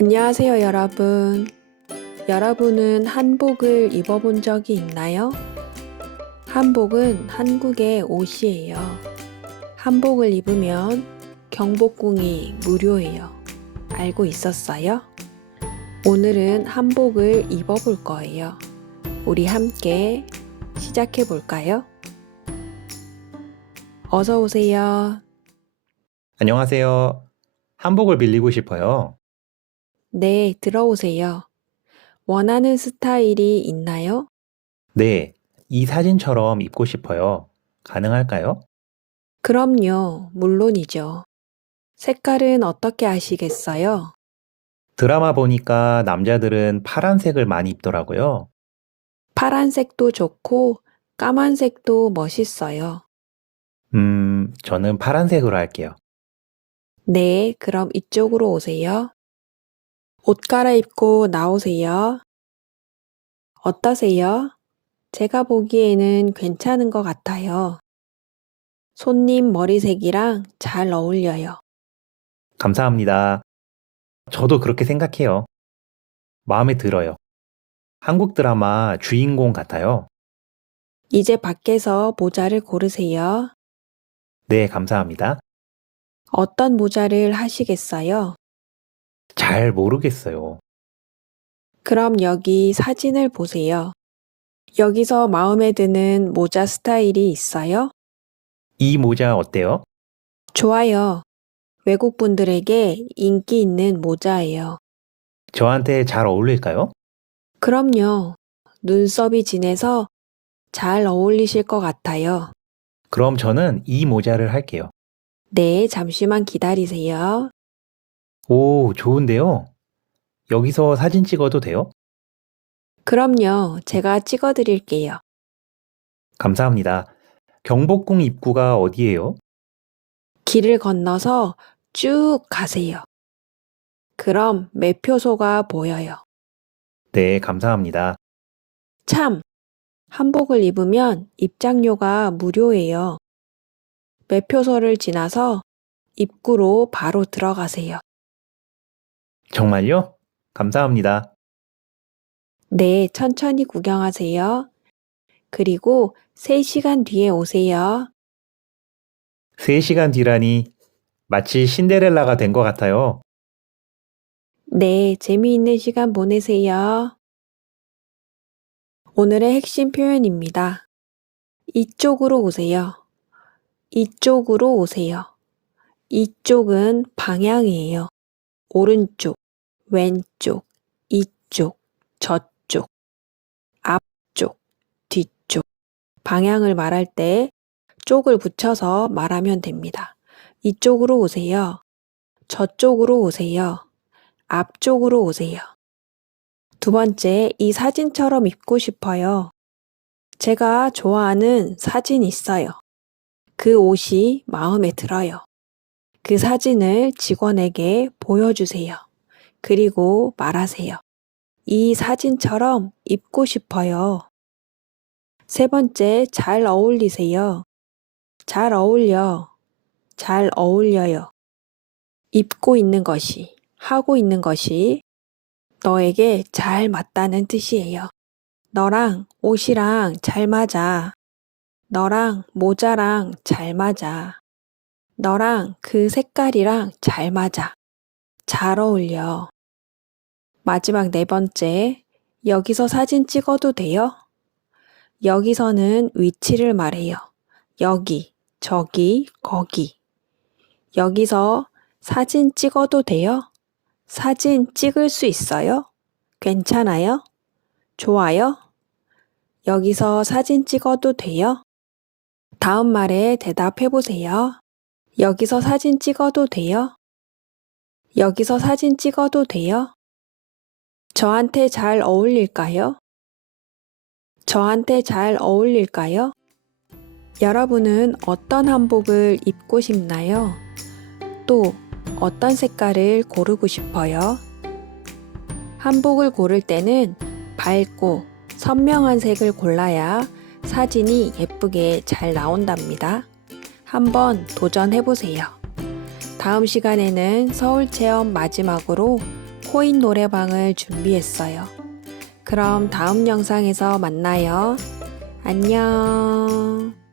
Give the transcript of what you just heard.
안녕하세요, 여러분. 여러분은 한복을 입어본 적이 있나요? 한복은 한국의 옷이에요. 한복을 입으면 경복궁이 무료예요. 알고 있었어요? 오늘은 한복을 입어볼 거예요. 우리 함께 시작해 볼까요? 어서 오세요. 안녕하세요. 한복을 빌리고 싶어요. 네, 들어오세요. 원하는 스타일이 있나요? 네, 이 사진처럼 입고 싶어요. 가능할까요? 그럼요, 물론이죠. 색깔은 어떻게 하시겠어요? 드라마 보니까 남자들은 파란색을 많이 입더라고요. 파란색도 좋고 까만색도 멋있어요. 저는 파란색으로 할게요. 네, 그럼 이쪽으로 오세요. 옷 갈아입고 나오세요. 어떠세요? 제가 보기에는 괜찮은 것 같아요. 손님 머리색이랑 잘 어울려요. 감사합니다. 저도 그렇게 생각해요. 마음에 들어요. 한국 드라마 주인공 같아요. 이제 밖에서 모자를 고르세요. 네, 감사합니다. 어떤 모자를 하시겠어요? 잘 모르겠어요. 그럼 여기 사진을 보세요. 여기서 마음에 드는 모자 스타일이 있어요? 이 모자 어때요? 좋아요. 외국 분들에게 인기 있는 모자예요. 저한테 잘 어울릴까요? 그럼요. 눈썹이 진해서 잘 어울리실 것 같아요. 그럼 저는 이 모자를 할게요. 네, 잠시만 기다리세요. 오, 좋은데요? 여기서 사진 찍어도 돼요? 그럼요. 제가 찍어 드릴게요. 감사합니다. 경복궁 입구가 어디예요? 길을 건너서 쭉 가세요. 그럼 매표소가 보여요. 네, 감사합니다. 참, 한복을 입으면 입장료가 무료예요. 매표소를 지나서 입구로 바로 들어가세요. 정말요? 감사합니다. 네, 천천히 구경하세요. 그리고 3시간 뒤에 오세요. 3시간 뒤라니 마치 신데렐라가 된 것 같아요. 네, 재미있는 시간 보내세요. 오늘의 핵심 표현입니다. 이쪽으로 오세요. 이쪽으로 오세요. 이쪽은 방향이에요. 오른쪽, 왼쪽, 이쪽, 저쪽, 앞쪽, 뒤쪽. 방향을 말할 때 쪽을 붙여서 말하면 됩니다. 이쪽으로 오세요. 저쪽으로 오세요. 앞쪽으로 오세요. 두 번째, 이 사진처럼 입고 싶어요. 제가 좋아하는 사진 있어요. 그 옷이 마음에 들어요. 그 사진을 직원에게 보여주세요. 그리고 말하세요. 이 사진처럼 입고 싶어요. 세 번째, 잘 어울리세요. 잘 어울려. 잘 어울려요. 입고 있는 것이, 하고 있는 것이 너에게 잘 맞다는 뜻이에요. 너랑 옷이랑 잘 맞아. 너랑 모자랑 잘 맞아. 너랑 그 색깔이랑 잘 맞아. 잘 어울려. 마지막 네 번째, 여기서 사진 찍어도 돼요? 여기서는 위치를 말해요. 여기, 저기, 거기. 여기서 사진 찍어도 돼요? 사진 찍을 수 있어요? 괜찮아요? 좋아요? 여기서 사진 찍어도 돼요? 다음 말에 대답해 보세요. 여기서 사진 찍어도 돼요? 여기서 사진 찍어도 돼요? 저한테 잘 어울릴까요? 저한테 잘 어울릴까요? 여러분은 어떤 한복을 입고 싶나요? 또 어떤 색깔을 고르고 싶어요? 한복을 고를 때는 밝고 선명한 색을 골라야 사진이 예쁘게 잘 나온답니다. 한번 도전해 보세요. 다음 시간에는 서울 체험 마지막으로 코인 노래방을 준비했어요. 그럼 다음 영상에서 만나요. 안녕.